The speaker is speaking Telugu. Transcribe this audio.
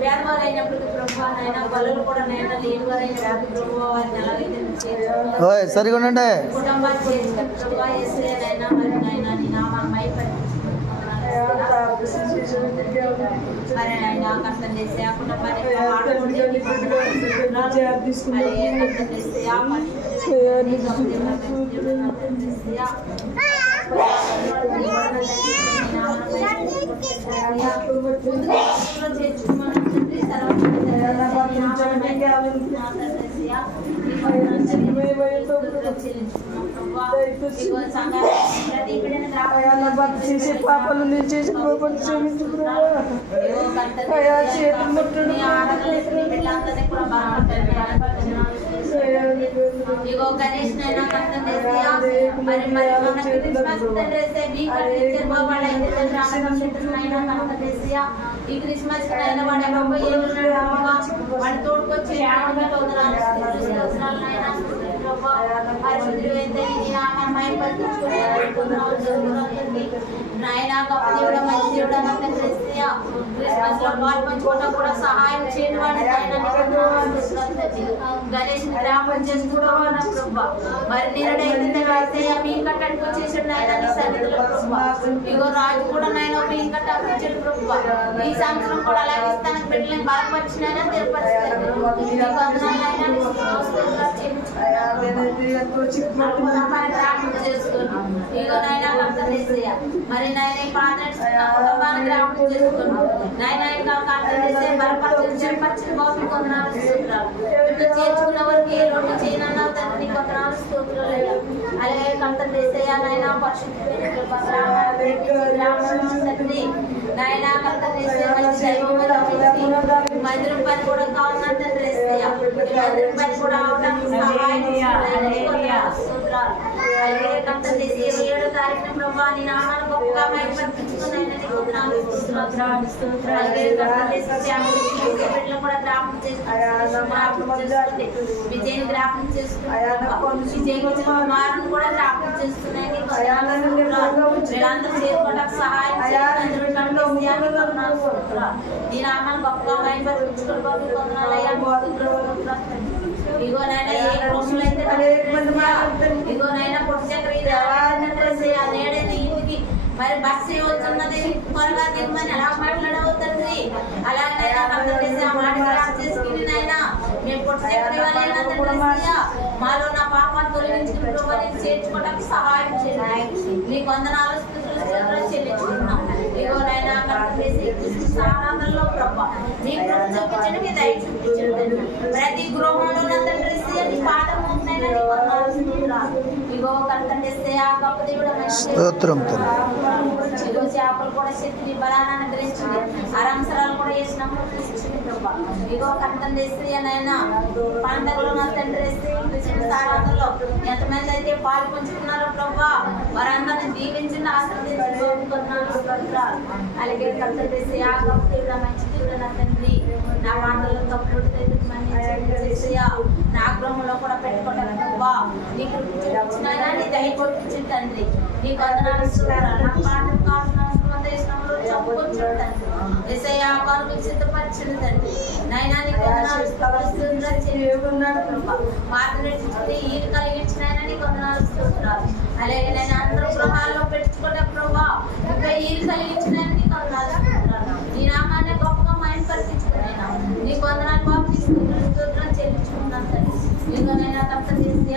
పేదవారైనప్పటికీ ప్రభావ నైనా బలు కూడా నైనా లేని వారైన వ్యాధి ప్రభావ వారిని ఎలాగైతే సరిగా ఉండండి కుటుంబాన్ని చేసిన ప్రభావ ఏసైనా మరి నైనా నీ నామాన్ని మరి ఆయన కష్టం చేసి ఆ కుటుంబాన్ని పాపలు నేను చేసి పాపలు క్షమించు ఇగో గణేష్ నైనా కష్టం చేసియా మరి మరి మన క్రిస్మస్ తండ్రిస్తే మీ కట్టించే బాబాడైతే తండ్రినైనా కష్టం చేసియా ఈ క్రిస్మస్ నైనా వాడే బాబా ఏ ఉన్నాడు వాడి తోడుకొచ్చి నైనా పరిశుద్ధులైతే నీ నామాన్ని మహిమపరచుకునే నాయనా గొప్ప దేవుడా మంచి దేవుడా నాకు క్రిస్మస్ లో పాల్పంచుకోవడం కూడా సహాయం చేయని వాడి గణేష్ గ్రామం చేసుకోవడం ప్రభా మరి నేనైతే మీ కట్టడానికి వచ్చేసాడు నాయన నీ సన్నిధిలో ప్రభా ఇగో రాజు కూడా నాయన మీ కట్టకు వచ్చాడు ప్రభా ఈ సంవత్సరం కూడా అలాగే ఇస్తానికి బిడ్డలను బలపరిచినైనా తెలియపరుస్తాను ఇగో నాయన అర్థం చేసేయ మరి నాయన కుటుంబాన్ని గ్రామం చేసుకున్నాను నాయన అర్థం చేసే బలపరిచిన బాబు కొందనాలు స్తోత్రాలు చేర్చుకున్న వారికి రెండు చేయనన్నావు తండ్రి కొందనాలు స్తోత్రాలు అలాగే అర్థం చేసేయ నాయన పరిశుద్ధి నాయన అర్థం చేసే మంచి మందిరం పని కూడా కావాలని తండ్రి మందిరం పని కూడా అవడానికి సహాయం అలాగే అర్థం చేసి 27వ తారీఖున ప్రభా నీ నామాన్ని గొప్పగా మహిమపరచుకున్నాయని కూడా జ్ఞాపకం చేసుకుంటుంది విజయని జ్ఞాపకం చేసుకుంటుంది విజయ్ కుమారుని కూడా జ్ఞాపకం చేస్తున్నాయని వీళ్ళందరూ చేసుకోవడానికి సహాయం ఈ నామాన్ని గొప్పగా మహిమపరచుకోవాలి ఇగోనైనా ఏ రోజులైతే ఇగోనైనా నేడైనా ఇంటికి మరి బస్సు వస్తున్నది త్వరగా దిగమని అలా మాట్లాడవుతుంది అలాగైనా అర్థం చేసి ఆ మాట చేసుకుని నాయనా మేము పొట్టి మాలో నా పాపాన్ని తొలగించుకుని చేర్చుకోవడానికి సహాయం చేయండి మీ వందనాలు చెల్లించుకున్నాం ఇగోనైనా అర్థం చేసి ఆరాధనలో ప్రభా నీ కృప చూపించండి మీ దయ చూపించండి ప్రతి గృహంలో తండ్రి నీ పాదం ఉందైనా నీ వందనాలు ఇగో కర్తం చేస్తే ఆ గొప్ప దేవుడు చేపలు కూడా శక్తిని బలాన్ని అనుగ్రహించింది అరంసరాలు కూడా వేసినప్పుడు కృషించింది ప్రభా ఇగో కర్తం చేస్తే నైనా పండుగలో నా తండ్రి వేస్తే ఆరాధనలో ఎంతమంది అయితే పాలు పంచుకున్నారో ప్రభా వారందరినీ దీవించండి ఆశీర్వదించుకుంటున్నారు అలాగే కర్తం చేస్తే ఆ గొప్ప దేవుడు మంచి దేవుడు నా తండ్రి నా మాటల్లో తప్పుడు నా గృహంలో కూడా పెట్టుకోవడానికి ప్రభా నీ కృపించిన నీ దయ కొట్టించిన తండ్రి నీ వందనాలు నాకు పాటలు కావాల్సిన చెప్పుకొచ్చిన తండ్రి ఎసయ్యా కొరకు సిద్ధపరిచిన తండ్రి నైనా నీ వందనాలు ప్రభా మాట నడిచింది ఈడు కలిగించిన నీ వందనాలు స్తోత్రాలు అలాగే నేను అందరూ గృహాల్లో పెట్టుకునే ప్రభా ఇంకా ఈడు కలిగించిన నీ వందనాలు స్తోత్రాలు నీ నామాన్ని గొప్పగా మైండ్ పరిపించుకునేనా నీ వందనాలు బాబు స్తోత్రం చెల్లించుకున్నాను తండ్రి ఇంకనైనా తప్ప చేసి